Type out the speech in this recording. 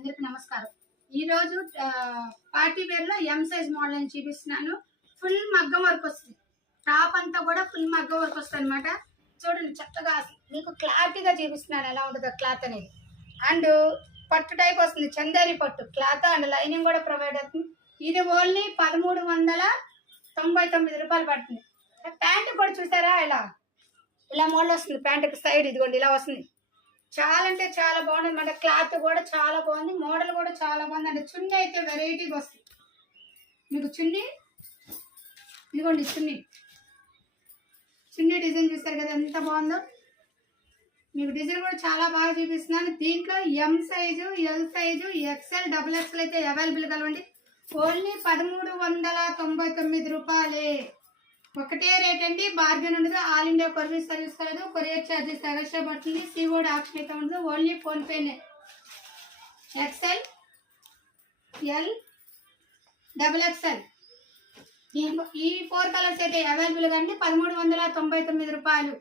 అందరికీ నమస్కారం. ఈరోజు పార్టీ వేర్లో ఎం సైజ్ మోడల్ అని చూపిస్తున్నాను. ఫుల్ మగ్గం వర్క్ వస్తుంది. టాప్ అంతా కూడా ఫుల్ మగ్గం వర్క్ వస్తుంది అనమాట. చూడండి చక్కగా మీకు క్లారిటీగా చూపిస్తున్నాను ఎలా ఉంటుందో క్లాత్ అనేది. అండ్ పట్టు టైప్ వస్తుంది, చందేరి పట్టు క్లాత్ అండ్ లైనింగ్ కూడా ప్రొవైడ్ అవుతుంది. ఇది ఓన్లీ 1399 రూపాయలు పడుతుంది. ప్యాంటు కూడా చూసారా, ఇలా ఇలా మోడల్ వస్తుంది. ప్యాంటుకి సైడ్ ఇదిగోండి ఇలా వస్తుంది. చాలా అంటే చాలా బాగుంది అనమాట. క్లాత్ కూడా చాలా బాగుంది, మోడల్ కూడా చాలా బాగుంది. అంటే చున్నీ అయితే వెరైటీగా వస్తుంది. మీకు చున్నీ ఇదిగోండి, చున్నీ డిజైన్ చూస్తారు కదా ఎంత బాగుందో. మీకు డిజైన్ కూడా చాలా బాగా చూపిస్తున్నాను. దీంట్లో M size, L size, XL, double XL అయితే అవైలబుల్ కలవండి. ఓన్లీ 1399 రూపాయలే. ఒకటే రేట్ అండి, బార్గెన్ ఉండదు. ఆల్ ఇండియా కొరియర్ సర్వీస్ కలదు, కొరియర్ ఛార్జెస్ ఎక్స్ట్రా పడుతుంది. సిఓడి ఆప్షన్ అయితే ఉండదు, ఓన్లీ ఫోన్పేనే. ఎక్స్ఎల్, ఎల్, డబుల్ ఎక్స్ఎల్ ఈ 4 కలర్స్ అయితే అవైలబుల్గా అండి. 1399 రూపాయలు.